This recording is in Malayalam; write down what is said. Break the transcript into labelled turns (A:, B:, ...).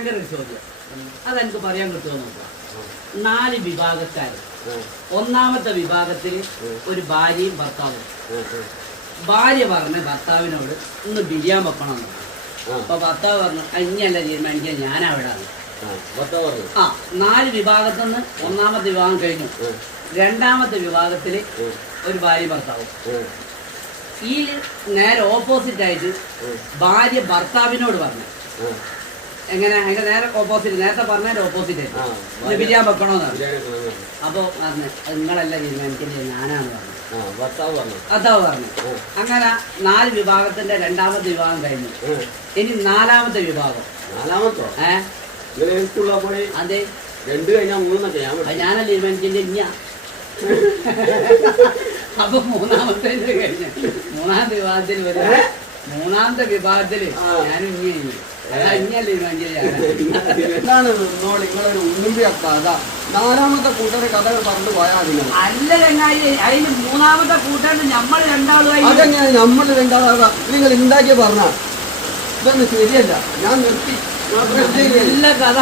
A: ഭയങ്കര ഒരു ചോദ്യം. അതെനിക്ക് പറയാൻ കിട്ടുമോ നോക്കാം. നാല് വിഭാഗക്കാർ ഒന്നാമത്തെ വിഭാഗത്തിൽ ഒരു ഭാര്യയും ഭർത്താവും. ഭാര്യ പറഞ്ഞ ഭർത്താവിനോട് ഇന്ന് ബിരിയാൻ വെക്കണം എന്ന് അപ്പൊ ഭർത്താവ് പറഞ്ഞു അങ്ങനെയല്ല തീരുമാനിക്കാൻ ഞാൻ അവിടെ ആ നാല് വിഭാഗത്തിൽ നിന്ന് ഒന്നാമത്തെ വിഭാഗം കഴിഞ്ഞു. രണ്ടാമത്തെ വിഭാഗത്തിൽ ഒരു ഭാര്യ ഭർത്താവും. ഈ നേരെ ഓപ്പോസിറ്റ് ആയിട്ട് ഭാര്യ ഭർത്താവിനോട് പറഞ്ഞു. എങ്ങനെ? അതിന്റെ നേരെ ഓപ്പോസിറ്റ് നേരത്തെ പറഞ്ഞതിന്റെ ഓപ്പോസിറ്റ് ആയിട്ട്
B: ആ,
A: ബിരിയാൻ വെക്കണോന്ന്. അപ്പൊ പറഞ്ഞു "അത് നിങ്ങളല്ല തീരുമാനിക്കുന്നത് ഞാനാന്ന് പറഞ്ഞു. അതാവ് പറഞ്ഞു. അങ്ങനെ നാല് വിഭാഗത്തിന്റെ രണ്ടാമത്തെ വിഭാഗം കഴിഞ്ഞു. ഇനി നാലാമത്തെ വിഭാഗം.
B: നാലാമത്തോ?
A: ഏ?
B: ഇങ്ങനെ സ്കൂളിലാ
A: അതെ.
B: രണ്ട് കഴിഞ്ഞാൽ മൂന്നൊക്കെ.
A: ഞാനല്ല തീരുമാനിക്കുന്നത് ഇഞ്ഞ അപ്പൊ മൂന്നാമത്തെ കഴിഞ്ഞ. മൂന്നാമത്തെ വിഭാഗത്തിൽ ഒരു മൂന്നാമത്തെ വിഭാഗത്തിൽ
B: ഞാൻ
A: ഞാനാ.
C: എന്താണ് നിന്നോട് നിങ്ങളൊരു ഉണ്ണിമ്പിയ കഥ നാലാമത്തെ കൂട്ടരെ കഥകൾ പറഞ്ഞു പോയാൽ നിങ്ങൾ.
A: അല്ല ചങ്ങായി അതിന് മൂന്നാമത്തെ കൂട്ടാണ്ട് നമ്മൾ രണ്ടാളുമായി
C: അതെങ്ങനെ നമ്മൾ രണ്ടാളാകാം. നിങ്ങൾ ഉണ്ടാക്കിയ പറഞ്ഞ. ഇതൊന്നും ശരിയല്ല. ഞാൻ നിർത്തി.
A: എല്ലാ കഥ